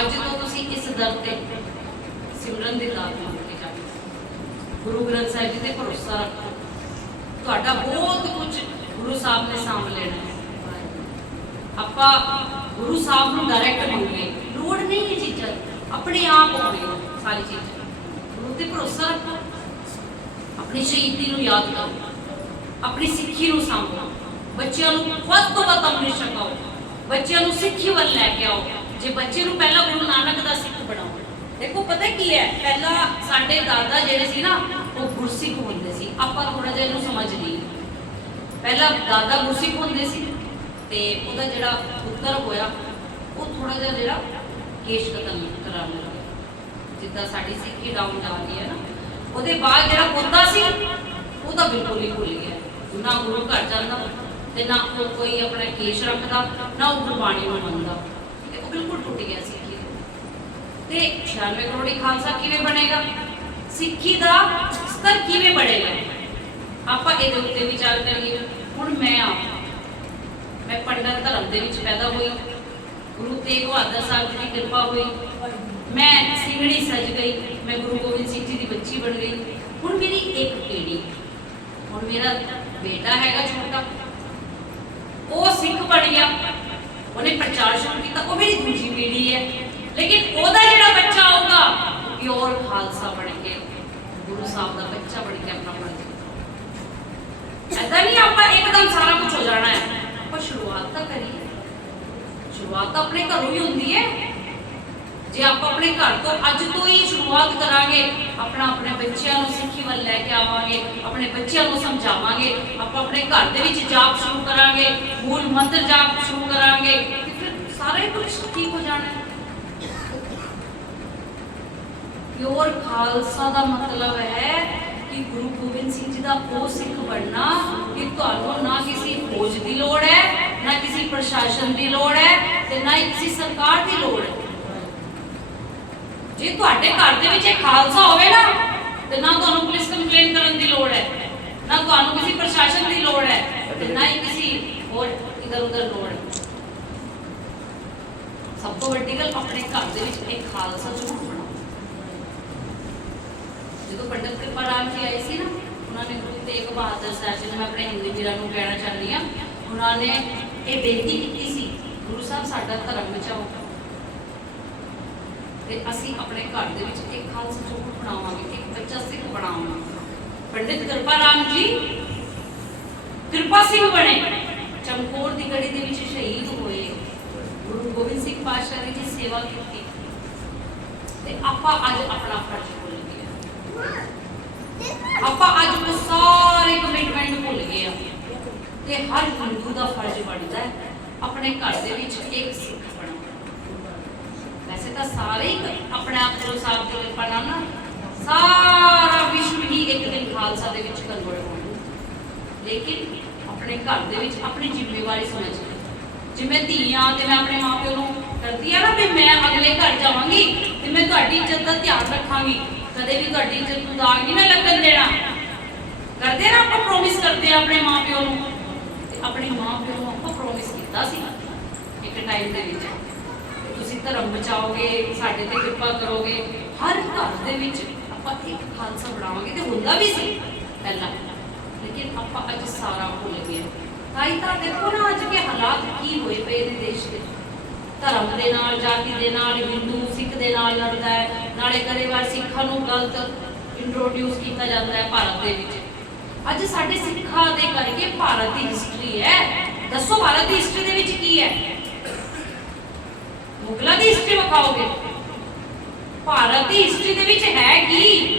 ਅੱਜ ਤੋਂ ਤੁਸੀਂ ਇਸ ਦਰ ਤੇ ਸਿਮਰਨ ਦੀ ਦਾਤ ਮੰਗ ਕੇ ਜਾਓ ਗੁਰੂ ਗ੍ਰੰਥ ਸਾਹਿਬ ਜੀ ਤੇ ਭਰੋਸਾ ਰੱਖੋ। ਤੁਹਾਡਾ ਬਹੁਤ ਕੁਝ ਗੁਰੂ ਸਾਹਿਬ ਨੇ ਸਾਂਭ ਲੈਣਾ ਹੈ। ਆਪਾਂ ਗੁਰੂ ਸਾਹਿਬ ਨੂੰ ਡਾਇਰੈਕਟ ਮੰਗੀਏ ਲੋੜ ਨਹੀਂ ਇਹ ਚੀਜ਼ਾਂ ਆਪਣੇ ਆਪ ਹੋਵੇ ਸਾਰੀ ਚੀਜ਼ਾਂ। ਗੁਰੂ ਤੇ ਭਰੋਸਾ ਰੱਖੋ। ਆਪਣੀ ਸ਼ਹੀਦੀ ਨੂੰ ਯਾਦ ਕਰੋ। ਆਪਣੀ ਸਿੱਖੀ ਨੂੰ ਸਾਂਭੋ। ਬੱਚਿਆਂ ਨੂੰ ਵੱਧ ਤੋਂ ਵੱਧ ਅੰਮ੍ਰਿਤ ਛਕਾਓ ਬੱਚਿਆਂ ਨੂੰ ਸਿੱਖੀ ਵੱਲ ਲੈ ਕੇ ਆਓ। ਜੇ ਬੱਚੇ ਨੂੰ ਪਹਿਲਾਂ ਗੁਰੂ ਨਾਨਕ ਦਾ ਸਿੱਖ ਬਣਾਓ। ਦੇਖੋ, ਪਤਾ ਕੀ ਹੈ? ਪਹਿਲਾਂ ਸਾਡੇ ਦਾਦਾ ਜਿਹੜੇ ਸੀ ਨਾ, ਉਹ ਗੁਰਸਿੱਖ ਹੁੰਦੇ ਸੀ। ਆਪਾਂ ਥੋੜਾ ਜਿਹਾ ਇਹਨੂੰ ਸਮਝ ਨਹੀਂ ਪਹਿਲਾਂ ਦਾਦਾ ਗੁਰਸਿੱਖ ਹੁੰਦੇ ਸੀ ਤੇ ਉਹਦਾ ਜਿਹੜਾ ਪੁੱਤਰ ਹੋਇਆ, ਉਹ ਥੋੜਾ ਜਿਹਾ ਜਿਹੜਾ ਕੇਸ਼ ਕਤਲ ਕਰਾਉਣ ਲੱਗਾ ਜਿੱਦਾਂ ਸਾਡੀ ਸਿੱਖੀ ਡਾਊਨ ਜਾ ਰਹੀ ਹੈ ਨਾ। ਉਹਦੇ ਬਾਅਦ ਜਿਹੜਾ ਪੋਤਾ ਸੀ, ਉਹ ਤਾਂ ਬਿਲਕੁਲ ਹੀ ਭੁੱਲ ਗਿਆ। ਨਾ ਗੁਰੂ ਘਰ ਜਾਂਦਾ ਤੇ ਨਾ ਕੋਈ ਆਪਣਾ ਕੇਸ਼ ਰੱਖਦਾ, ਨਾ ਉਹ ਗੁਰਬਾਣੀ ਨੂੰ ਮੰਨਦਾ। ਤੇ ਉਹ ਤੇ 96 ਕਰੋੜੀ ਖਾਲਸਾ ਕਿਵੇਂ ਬਣੇਗਾ? ਸਿੱਖੀ ਦਾ ਸਤਰ ਕਿਵੇਂ ਬਣੇਗਾ? ਆਪਾਂ ਇਹਦੇ ਉੱਤੇ ਵਿਚਾਰ ਕਰੀਏ ਹੁਣ ਮੈਂ ਆ ਮੈਂ ਪੰਡਤ ਧਰਮ ਦੇ ਵਿੱਚ ਪੈਦਾ ਹੋਈ। ਗੁਰੂ ਤੇਗ ਬਹਾਦਰ ਸਾਹਿਬ ਜੀ ਦੀ ਕਿਰਪਾ ਹੋਈ। ਮੈਂ ਸਿੰਘਣੀ ਸਜ ਗਈ। ਮੈਂ ਗੁਰੂ ਗੋਬਿੰਦ ਸਿੰਘ ਜੀ ਦੀ ਬੱਚੀ ਬਣ ਗਈ। ਹੁਣ ਮੇਰੀ ਇੱਕ ਪੀੜੀ ਹੁਣ ਮੇਰਾ ਬੇਟਾ ਹੈਗਾ ਛੋਟਾ। ਉਹ ਸਿੱਖ ਬਣ ਗਿਆ। ਉਹਨੇ ਪ੍ਰਚਾਰ ਸ਼ੁਰੂ ਕੀਤਾ, ਉਹ ਮੇਰੀ ਦੂਜੀ ਪੀੜੀ ਹੈ। ਲੇਕਿਨ ਉਹਦਾ ਜਿਹੜਾ ਬੱਚਾ ਆਊਗਾ ਪਿਓਰ ਖਾਲਸਾ ਬਣ ਕੇ, ਗੁਰੂ ਸਾਹਿਬ ਦਾ ਬੱਚਾ ਬਣ ਕੇ ਆਪਣਾ ਬਣ ਜਾਊਗਾ। ਐਦਾਂ ਨਹੀਂ ਆਪਾਂ ਇੱਕਦਮ ਸਾਰਾ ਕੁਝ ਹੋ ਜਾਣਾ ਹੈ। ਆਪਾਂ ਸ਼ੁਰੂਆਤ ਤਾਂ ਕਰੀਏ। ਸ਼ੁਰੂਆਤ ਤਾਂ ਆਪਣੇ ਘਰੋਂ ਹੀ ਹੁੰਦੀ ਹੈ। ਜੇ ਆਪਾਂ ਆਪਣੇ ਘਰ ਤੋਂ ਅੱਜ ਤੋਂ ਹੀ ਸ਼ੁਰੂਆਤ ਕਰਾਂਗੇ, ਆਪਣਾ ਆਪਣੇ ਬੱਚਿਆਂ ਨੂੰ ਸਿੱਖੀ ਵੱਲ ਲੈ ਕੇ ਆਵਾਂਗੇ, ਆਪਣੇ ਬੱਚਿਆਂ ਨੂੰ ਸਮਝਾਵਾਂਗੇ, ਆਪਾਂ ਆਪਣੇ ਘਰ ਦੇ ਵਿੱਚ ਜਾਪ ਸ਼ੁਰੂ ਕਰਾਂਗੇ ਮੂਲ ਮੰਤਰ ਜਾਪ ਸ਼ੁਰੂ ਕਰਾਂਗੇ, ਤੇ ਫਿਰ ਸਾਰਾ ਹੀ ਕੁਝ ਠੀਕ ਹੋ ਜਾਣਾ ਹੈ। ਪਿਓਰ ਖਾਲਸਾ ਦਾ ਮਤਲਬ ਹੈ ਕਿ ਗੁਰੂ ਗੋਬਿੰਦ ਸਿੰਘ ਜੀ ਦਾ ਉਹ ਸਿੱਖ ਬਣਨਾ ਕਿ ਤੁਹਾਨੂੰ ਨਾ ਕਿਸੇ ਫੌਜ ਦੀ ਲੋੜ ਹੈ, ਨਾ ਕਿਸੇ ਪ੍ਰਸ਼ਾਸਨ ਦੀ ਲੋੜ ਹੈ ਤੇ ਨਾ ਹੀ ਕਿਸੇ ਸਰਕਾਰ ਦੀ ਲੋੜ ਹੈ। ਜੇ ਤੁਹਾਡੇ ਘਰ ਦੇ ਵਿੱਚ ਇਹ ਖਾਲਸਾ ਹੋਵੇ ਨਾ, ਤੇ ਨਾ ਤੁਹਾਨੂੰ ਪੁਲਿਸ ਕੰਪਲੇਨ ਕਰਨ ਦੀ ਲੋੜ ਹੈ, ਨਾ ਤੁਹਾਨੂੰ ਕਿਸੇ ਪ੍ਰਸ਼ਾਸਨ ਦੀ ਲੋੜ ਹੈ, ਤੇ ਨਾ ਹੀ ਕਿਸੇ ਹੋਰ ਇਧਰ ਉਧਰ ਲੋੜ ਹੈ। ਸਭ ਤੋਂ ਵੱਡੀ ਗੱਲ ਆਪਣੇ ਘਰ ਦੇ ਵਿੱਚ ਇੱਕ ਖਾਲਸਾ ਜ਼ਰੂਰ ਬਣਾਓ। ਜਦੋਂ ਪੰਡਤ ਕਿਰਪਾ ਰਾਮ ਜੀ ਆਏ ਸੀ ਨਾ, ਉਹਨਾਂ ਨੇ ਗੁਰੂ ਤੇਗ ਬਹਾਦਰ ਸਾਹਿਬ ਜੀ ਨੂੰ, ਮੈਂ ਆਪਣੇ ਹਿੰਦੀ ਵੀਰਾਂ ਨੂੰ ਕਹਿਣਾ ਚਾਹੁੰਦੀ ਹਾਂ, ਉਹਨਾਂ ਨੇ ਇਹ ਬੇਨਤੀ ਕੀਤੀ ਸੀ, ਗੁਰੂ ਸਾਹਿਬ ਸਾਡਾ ਧਰਮ ਬਚਾਓ। ਤੇ ਅਸੀਂ ਆਪਣੇ ਘਰ ਦੇ ਵਿੱਚ ਇੱਕ ਖਾਲਸਾ ਜ਼ਰੂਰ ਬਣਾਵਾਂਗੇ, ਇੱਕ ਬੱਚਾ ਸਿੱਖ ਬਣਾਵਾਂਗੇ ਪੰਡਿਤ ਕਿਰਪਾ ਰਾਮ ਜੀ, ਕਿਰਪਾ ਸਿੰਘ ਬਣੇ। ਚਮਕੌਰ ਦੀ ਗੜੀ ਦੇ ਵਿੱਚ ਸ਼ਹੀਦ ਹੋਏ ਗੁਰੂ ਗੋਬਿੰਦ ਸਿੰਘ ਪਾਤਸ਼ਾਹ ਦੀ ਜੀ ਸੇਵਾ ਕੀਤੀ। ਤੇ ਆਪਾਂ ਅੱਜ ਆਪਣਾ ਫਰਜ਼ ਭੁੱਲ ਗਏ ਆਪਾਂ ਅੱਜ ਉਹ ਸਾਰੇ ਕਮਿਟਮੈਂਟ ਭੁੱਲ ਗਏ ਆ। ਤੇ ਹਰ ਹਿੰਦੂ ਦਾ ਫਰਜ਼ ਬਣਦਾ ਹੈ, ਆਪਣੇ ਘਰ ਦੇ ਵਿੱਚ ਇੱਕ ਤਾਂ ਸਾਰੇ ਹੀ ਆਪ ਨੂੰ ਸਾਹਿਬ ਦੇ ਕਿਰਪਾ ਨਾ, ਸਾਰਾ ਵਿਸ਼ਵ ਹੀ ਇੱਕ ਦਿਨ ਖਾਲਸਾ ਦੇ ਵਿੱਚ ਕਨਵਰਟ ਹੋਣਾ। ਲੇਕਿਨ ਆਪਣੇ ਘਰ ਦੇ ਵਿੱਚ ਆਪਣੀ ਜ਼ਿੰਮੇਵਾਰੀ ਸਮਝ ਜਿਵੇਂ ਧੀਆਂ ਤੇ ਮੈਂ ਆਪਣੇ ਮਾਪਿਆਂ ਨੂੰ ਕਰਦੀ ਆ ਨਾ ਵੀ ਮੈਂ ਅਗਲੇ ਘਰ ਜਾਵਾਂਗੀ ਤੇ ਮੈਂ ਤੁਹਾਡੀ ਇੱਜ਼ਤ ਦਾ ਧਿਆਨ ਰੱਖਾਂਗੀ, ਕਦੇ ਵੀ ਤੁਹਾਡੀ ਇੱਜ਼ਤ ਨੂੰ ਦਾਗ ਨਹੀਂ ਨਾ ਲੱਗਣ ਦੇਣਾ। ਕਰਦੇ ਨਾ ਆਪਾਂ ਪ੍ਰੋਮਿਸ ਕਰਦੇ ਆ ਆਪਣੇ ਮਾਪਿਆਂ ਨੂੰ। ਤੇ ਆਪਣੇ ਮਾਪਿਆਂ ਨੂੰ ਆਪਾਂ ਪ੍ਰੋਮਿਸ ਕੀਤਾ ਸੀ ਇੱਕ ਟਾਈਮ ਦੇ ਵਿੱਚ। ਤੁਸੀਂ ਧਰਮ ਬਚਾਓਗੇ, ਸਾਡੇ ਤੇ ਕਿਰਪਾ ਕਰੋਗੇ, ਹਰ ਘਰ ਦੇ ਵਿੱਚ ਆਪਾਂ ਇੱਕ ਖਾਲਸਾ ਬਣਾਵਾਂਗੇ ਤੇ ਹੁੰਦਾ ਵੀ ਸੀ ਪਹਿਲਾਂ। ਲੇਕਿਨ ਆਪਾਂ ਅੱਜ ਸਾਰਾ ਭੁੱਲ ਗਏ ਤਾਈ ਤਾਂ ਦੇਖੋ ਨਾ ਅੱਜ ਕੇ ਹਾਲਾਤ ਕੀ ਹੋਏ ਪਏ ਨੇ ਦੇਸ਼ ਦੇ? ਧਰਮ ਦੇ ਨਾਲ, ਜਾਤੀ ਦੇ ਨਾਲ ਹਿੰਦੂ ਸਿੱਖ ਦੇ ਨਾਲ ਲੜਦਾ ਹੈ, ਨਾਲੇ ਕਦੇ ਵਾਰ ਸਿੱਖਾਂ ਨੂੰ ਗਲਤ ਇੰਟਰੋਡਿਊਸ ਕੀਤਾ ਜਾਂਦਾ ਹੈ ਭਾਰਤ ਦੇ ਵਿੱਚ। ਅੱਜ ਸਾਡੇ ਸਿੱਖਾਂ ਦੇ ਕਰਕੇ ਭਾਰਤ ਦੀ ਹਿਸਟਰੀ ਹੈ। ਦੱਸੋ, ਭਾਰਤ ਦੀ ਹਿਸਟਰੀ ਦੇ ਵਿੱਚ ਕੀ ਹੈ? ਮੁਗਲਾਂ ਦੀ ਹਿਸਟਰੀ ਵਿਖਾਓਗੇ? ਭਾਰਤ ਦੀ ਹਿਸਟਰੀ ਦੇ ਵਿੱਚ ਹੈ ਕੀ?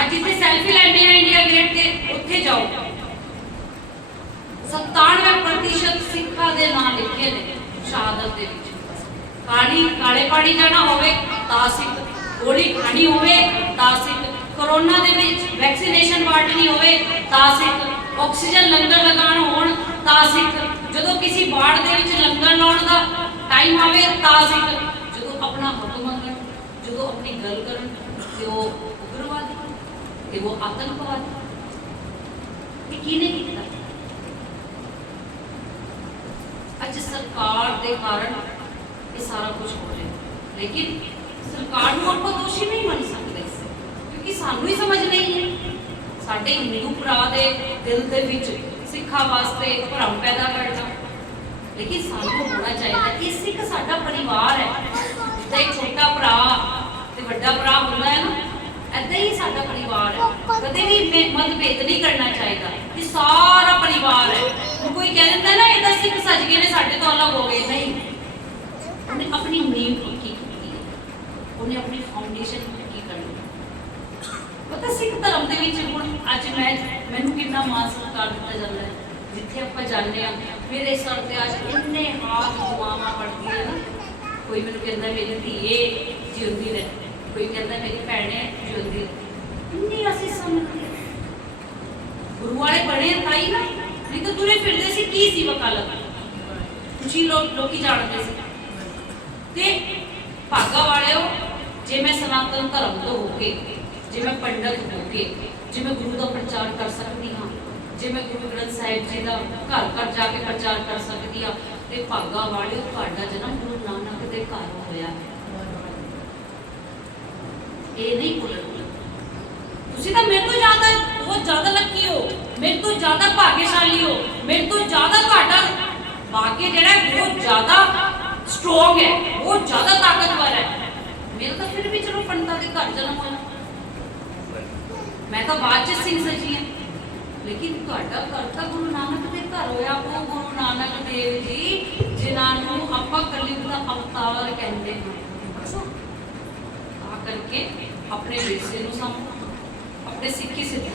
ਅੱਜ ਜਿੱਥੇ ਸੈਲਫੀ ਲੈਂਦੇ ਆ ਇੰਡੀਆ ਗੇਟ ਤੇ, ਉੱਥੇ ਜਾਓ। 97% ਸਿੱਖਾਂ ਦੇ ਨਾਂ ਲਿਖੇ ਨੇ ਸ਼ਹਾਦਤ ਦੇ ਵਿੱਚ। ਕਾਲੀ ਕਾਲੇ ਪਾਣੀ ਜਾਣਾ ਹੋਵੇ, ਤਾਂ ਸਿੱਖ। ਗੋਲੀ ਖਾਣੀ ਹੋਵੇ, ਤਾਂ ਸਿੱਖ। ਕਰੋਨਾ ਦੇ ਵਿੱਚ ਵੈਕਸੀਨੇਸ਼ਨ ਵਾਰਡਨੀ ਹੋਵੇ, ਤਾਂ ਸਿੱਖ। ਆਕਸੀਜਨ ਲੰਗਰ ਲਗਾਉਣ ਹੋਣ, ਤਾਂ ਸਿੱਖ। ਜਦੋਂ ਕਿਸੇ ਬਾੜ ਦੇ ਵਿੱਚ ਲੰਗਰ ਲਾਉਣ ਦਾ ਟਾਈਮ ਆਵੇ ਤਾਂ ਸਿੱਖ ਜਦੋਂ ਆਪਣਾ ਹੱਕ ਮੰਗਣ, ਜਦੋਂ ਆਪਣੀ ਗੱਲ ਕਰਨ, ਤੇ ਉਹ ਉਗਰਵਾਦੀ, ਤੇ ਉਹ ਆਤੰਕਵਾਦੀ। ਇਹ ਕਿਹਨੇ ਕੀਤਾ? ਅੱਜ ਸਰਕਾਰ ਦੇ ਕਾਰਨ ਇਹ ਸਾਰਾ ਕੁਝ ਹੋ ਰਿਹਾ। ਲੇਕਿਨ ਸਰਕਾਰ ਨੂੰ ਆਪਾਂ ਦੋਸ਼ੀ ਨਹੀਂ ਮੰਨ ਸਕਦੇ ਕਿਉਂਕਿ ਸਾਨੂੰ ਹੀ ਸਮਝ ਨਹੀਂ ਹੈ। ਸਾਡੇ ਹਿੰਦੂ ਭਰਾ ਦੇ ਦਿਲ ਦੇ ਵਿੱਚ ਸਿੱਖਾਂ ਵਾਸਤੇ ਭਰਮ ਪੈਦਾ ਕਰਨਾ ਲੇਕਿਨ ਸਾਨੂੰ ਹੋਣਾ ਚਾਹੀਦਾ ਇਹ ਸਿੱਖ ਸਾਡਾ ਪਰਿਵਾਰ ਹੈ ਜਿੱਦਾਂ ਇੱਕ ਛੋਟਾ ਭਰਾ ਤੇ ਵੱਡਾ ਭਰਾ ਹੁੰਦਾ ਹੈ ਨਾ ਐਦਾਂ ਹੀ ਸਾਡਾ ਪਰਿਵਾਰ ਹੈ ਕਦੇ ਵੀ ਮੇ- ਮਤਭੇਦ ਨਹੀਂ ਕਰਨਾ ਚਾਹੀਦਾ ਇਹ ਸਾਰਾ ਪਰਿਵਾਰ ਹੈ ਹੁਣ ਕੋਈ ਕਹਿ ਦਿੰਦਾ ਨਾ ਇਹ ਤਾਂ ਸਿੱਖ ਸੱਜ ਗਏ ਨੇ ਸਾਡੇ ਤੋਂ ਅਲੱਗ ਹੋ ਗਏ ਨਹੀਂ ਉਹਨੇ ਆਪਣੀ ਨੀਂਹ ਪੱਕੀ ਕੀਤੀ ਹੈ ਉਹਨੇ ਆਪਣੀ ਫਾਊਂਡੇਸ਼ਨ ਪੱਕੀ ਕਰਨੀ ਹੈ ਪਤਾ ਸਿੱਖ ਧਰਮ ਦੇ ਵਿੱਚ ਹੁਣ ਅੱਜ ਮੈਂ ਮੈਨੂੰ ਕਿੰਨਾ ਮਾਣ ਸਤਿਕਾਰ ਦਿੱਤਾ ਜਾਂਦਾ ਹੈ ਜਿੱਥੇ ਆਪਾਂ ਜਾਂਦੇ ਆ ਮੇਰੇ ਸਰ ਤੇ ਅੱਜ ਇੰਨੇ ਹਾਥ ਦੁਆਵਾਂ ਪੜਦੀਆਂ ਨਾ। ਕੋਈ ਮੈਨੂੰ ਕਹਿੰਦਾ ਮੇਰੀ ਧੀਏ ਜਿਉਂਦੀ ਰਹੇ, ਕੋਈ ਕਹਿੰਦਾ ਮੇਰੀ ਭੈਣੇ ਜਿਉਂਦੀ ਇੰਨੀ ਅਸੀਂ ਸਮਝਦੇ ਗੁਰੂ ਵਾਲੇ ਬਣੇ ਤਾਈ ਨਾ, ਨਹੀਂ ਤਾਂ ਤੁਰੇ ਫਿਰਦੇ ਸੀ, ਕੀ ਸੀ ਵਕਾਲਤ? ਤੁਸੀਂ ਲੋਕ ਲੋਕੀ ਜਾਣਦੇ ਸੀ। ਤੇ ਭਾਗਾ ਵਾਲਿਓ, ਜੇ ਮੈਂ ਸਨਾਤਨ ਧਰਮ ਤੋਂ ਹੋ ਕੇ, ਜੇ ਮੈਂ ਪੰਡਤ ਹੋ ਕੇ, ਜੇ ਮੈਂ ਗੁਰੂ ਦਾ ਪ੍ਰਚਾਰ ਕਰ ਸਕਦੀ ਹਾਂ ਜੇ ਮੈਂ ਗੁਰੂ ਗ੍ਰੰਥ ਸਾਹਿਬ ਜੀ ਦਾ ਘਰ ਘਰ ਜਾ ਕੇ ਪ੍ਰਚਾਰ ਕਰ ਸਕਦੀ ਹਾਂ, ਤੇ ਭਾਗਾ ਵਾਲਿਓ ਤੁਹਾਡਾ ਜਨਮ ਗੁਰੂ ਨਾਨਕ ਦੇ ਘਰ ਹੋਇਆ ਹੈ। ਇਹ ਨਹੀਂ ਭੁੱਲਣਾ। ਤੁਸੀਂ ਤਾਂ ਮੇਰੇ ਤੋਂ ਜ਼ਿਆਦਾ, ਬਹੁਤ ਜ਼ਿਆਦਾ ਲੱਕੀ ਹੋ। ਮੇਰੇ ਤੋਂ ਜ਼ਿਆਦਾ ਭਾਗਿਆਸ਼ਾਲੀ ਹੋ। ਮੇਰੇ ਤੋਂ ਜ਼ਿਆਦਾ ਤੁਹਾਡਾ ਭਾਗਯ ਜਿਹੜਾ ਬਹੁਤ ਜ਼ਿਆਦਾ ਸਟਰੋਂਗ ਹੈ, ਬਹੁਤ ਜ਼ਿਆਦਾ ਤਾਕਤਵਰ ਹੈ। ਮੇਰਾ ਤਾਂ ਫਿਰ ਵੀ ਚਲੋ ਪੰਡਤਾਂ ਦੇ ਘਰ ਜਨਮ ਹੋਇਆ। ਮੈਂ ਤਾਂ ਬਾਅਦ ਚ ਸਿੰਘ ਸਜੀ ਹਾਂ। ਲੇਕਿਨ ਤੁਹਾਡਾ ਘਰ ਤਾਂ ਗੁਰੂ ਨਾਨਕ ਦੇ ਘਰ ਹੋਇਆ, ਉਹ ਗੁਰੂ ਨਾਨਕ ਦੇਵ ਜੀ, ਜਿਨ੍ਹਾਂ ਨੂੰ ਆਪਾਂ ਕਲਯੁਗ ਦਾ ਅਵਤਾਰ ਕਹਿੰਦੇ ਹਾਂ। ਆ ਕਰਕੇ ਆਪਣੇ ਵਿਰਸੇ ਨੂੰ ਸਮ ਆਪਣੇ ਸਿੱਖੀ ਸਿੱਧ